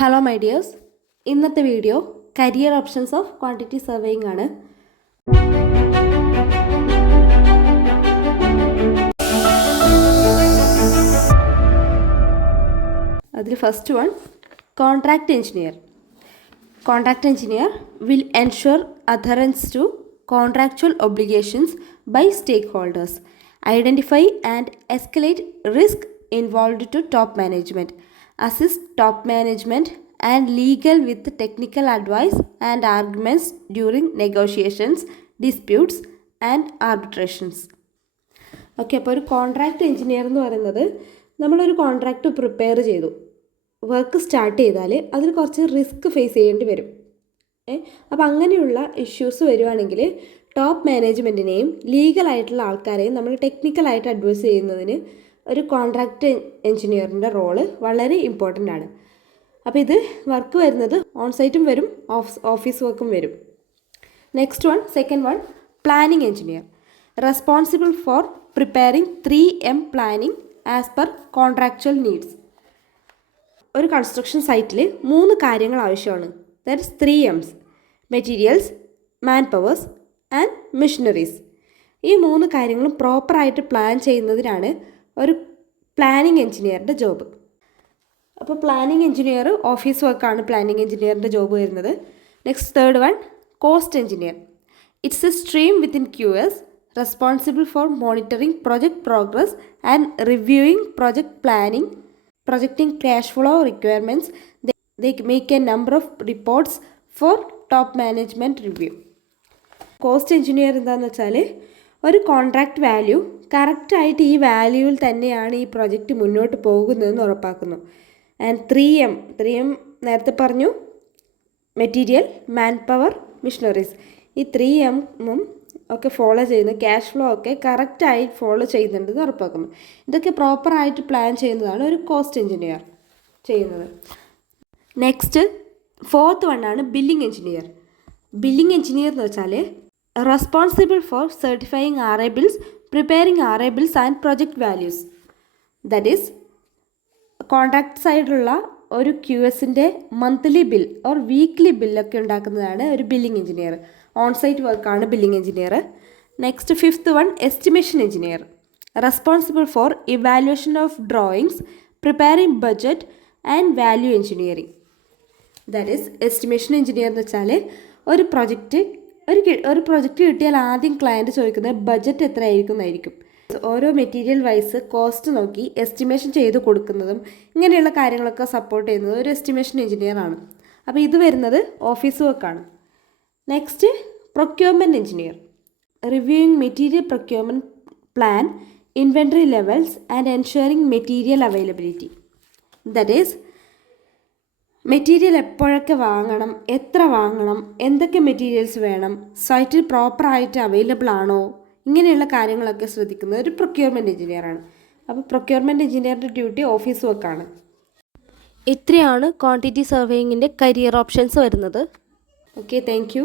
Hello my dears, ഇന്നത്തെ video career options of quantity surveying ആണ്. അതിൽ first one contract engineer. Contract engineer will ensure adherence to contractual obligations by stakeholders, identify and escalate risk involved to top management, assist top management and legal with technical advice and arguments during negotiations, disputes and arbitrations. Okay, അപ്പോൾ ഒരു contract engineer എന്ന് പറയുന്നത് നമ്മളൊരു contract prepare ചെയ്തു, work start ചെയ്താൽ അതിൽ കുറച്ച് risk face ചെയ്യേണ്ടി വരും. അപ്പോൾ അങ്ങനെയുള്ള ഇഷ്യൂസ് വരുവാണെങ്കിൽ ടോപ്പ് മാനേജ്മെൻറ്റിനെയും ലീഗലായിട്ടുള്ള ആൾക്കാരെയും നമ്മൾ ടെക്നിക്കലായിട്ട് അഡ്വൈസ് ചെയ്യുന്നതിന് ഒരു കോൺട്രാക്ട് എഞ്ചിനീയറിൻ്റെ റോള് വളരെ ഇമ്പോർട്ടൻ്റ് ആണ്. അപ്പോൾ ഇത് വർക്ക് വരുന്നത് ഓൺ സൈറ്റും വരും, ഓഫീസ് വർക്കും വരും. Next one, second one, planning engineer. Responsible four preparing 3M planning as per contractual needs. ഒരു കൺസ്ട്രക്ഷൻ സൈറ്റിൽ 3 കാര്യങ്ങൾ ആവശ്യമാണ്. That is 3Ms: materials, man powers and machineries. ഈ 3 കാര്യങ്ങളും പ്രോപ്പറായിട്ട് പ്ലാൻ ചെയ്യുന്നതിനാണ് ഒരു പ്ലാനിങ് എഞ്ചിനീയറിൻ്റെ ജോബ്. അപ്പോൾ പ്ലാനിങ് എഞ്ചിനീയർ ഓഫീസ് വർക്കാണ് പ്ലാനിങ് എഞ്ചിനീയറിൻ്റെ ജോബ് വരുന്നത്. Next third one, cost engineer. It's A stream within QS responsible for monitoring project progress and reviewing project planning, projecting cash flow requirements. They make a number of reports for top management review. Cost engineer എന്താണെന്ന് വെച്ചാൽ ഒരു contract value കറക്റ്റായിട്ട് ഈ വാല്യൂവിൽ തന്നെയാണ് ഈ project മുന്നോട്ട് പോകുന്നതെന്ന് ഉറപ്പാക്കുന്നു. ആൻഡ് 3M നേരത്തെ മെറ്റീരിയൽ, മാൻ പവർ, മിഷനറീസ്. ഈ 3Mഉം ഒക്കെ ഫോളോ ചെയ്യുന്നു, ക്യാഷ് ഫ്ലോ ഒക്കെ കറക്റ്റായി ഫോളോ ചെയ്യുന്നുണ്ടെന്ന് ഉറപ്പാക്കുന്നു. ഇതൊക്കെ പ്രോപ്പറായിട്ട് പ്ലാൻ ചെയ്യുന്നതാണ് ഒരു കോസ്റ്റ് എഞ്ചിനീയർ ചെയ്യുന്നത്. നെക്സ്റ്റ് ഫോർത്ത് വണ്ണാണ് ബില്ലിംഗ് എഞ്ചിനീയർ. ബില്ലിംഗ് എഞ്ചിനീയർ എന്ന് വെച്ചാൽ responsible for certifying RA bills, preparing RA bills and project values. That is contract സൈഡിലുള്ള ഒരു QSൻ്റെ മന്ത്ലി ബിൽ ഓർ വീക്ക്ലി ബില്ലൊക്കെ ഉണ്ടാക്കുന്നതാണ് ഒരു ബില്ലിംഗ് എഞ്ചിനീയർ. ഓൺ സൈറ്റ് വർക്കാണ് billing engineer. Next fifth one, estimation engineer. Responsible for evaluation of drawings, preparing budget and value engineering. That is estimation engineer എന്ന് വെച്ചാൽ ഒരു പ്രൊജക്റ്റ് കിട്ടിയാൽ ആദ്യം ക്ലയൻറ്റ് ചോദിക്കുന്നത് ബഡ്ജറ്റ് എത്ര ആയിരിക്കും. ഓരോ മെറ്റീരിയൽ വൈസ് കോസ്റ്റ് നോക്കി എസ്റ്റിമേഷൻ ചെയ്ത് കൊടുക്കുന്നതും ഇങ്ങനെയുള്ള കാര്യങ്ങളൊക്കെ സപ്പോർട്ട് ചെയ്യുന്നത് ഒരു എസ്റ്റിമേഷൻ എഞ്ചിനീയർ ആണ്. അപ്പോൾ ഇത് വരുന്നത് ഓഫീസ് വർക്കാണ്. Next procurement engineer. Reviewing material procurement plan, inventory levels and ensuring material availability. That is material എപ്പോഴൊക്കെ വാങ്ങണം, എത്ര വാങ്ങണം, എന്തൊക്കെ മെറ്റീരിയൽസ് വേണം, സൈറ്റിൽ പ്രോപ്പറായിട്ട് അവൈലബിൾ ആണോ, ഇങ്ങനെയുള്ള കാര്യങ്ങളൊക്കെ ശ്രദ്ധിക്കുന്നത് ഒരു പ്രൊക്യൂർമെൻറ്റ് എഞ്ചിനീയറാണ്. അപ്പോൾ പ്രൊക്യൂർമെൻറ്റ് എഞ്ചിനീയറിൻ്റെ ഡ്യൂട്ടി ഓഫീസ് വർക്കാണ്. ഇത്രയാണ് ക്വാണ്ടിറ്റി സർവേയിങ്ങിൻ്റെ കരിയർ ഓപ്ഷൻസ് വരുന്നത്. Okay, thank you.